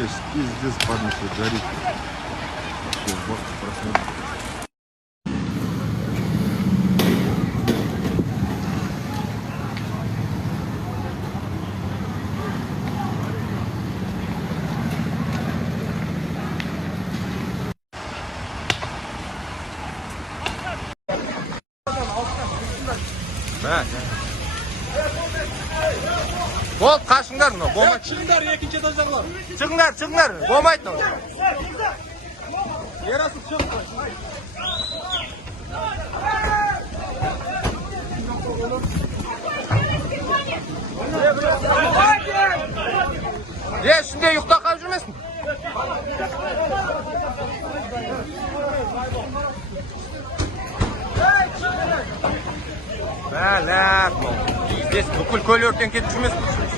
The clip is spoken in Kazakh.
Конечно, пиздец, парни, все горит. Вообще, вот просмотр. Болды, қашыңдар мынау, болмайды. Çıkınlar, ikinci etаждағылар. Шығыңдар, болмайды мынау. Ерасып çık. Ішінде ұйықта қалып жүрмесін. Бәләп, бүкіл көл өрттен кетіп жүрмесін.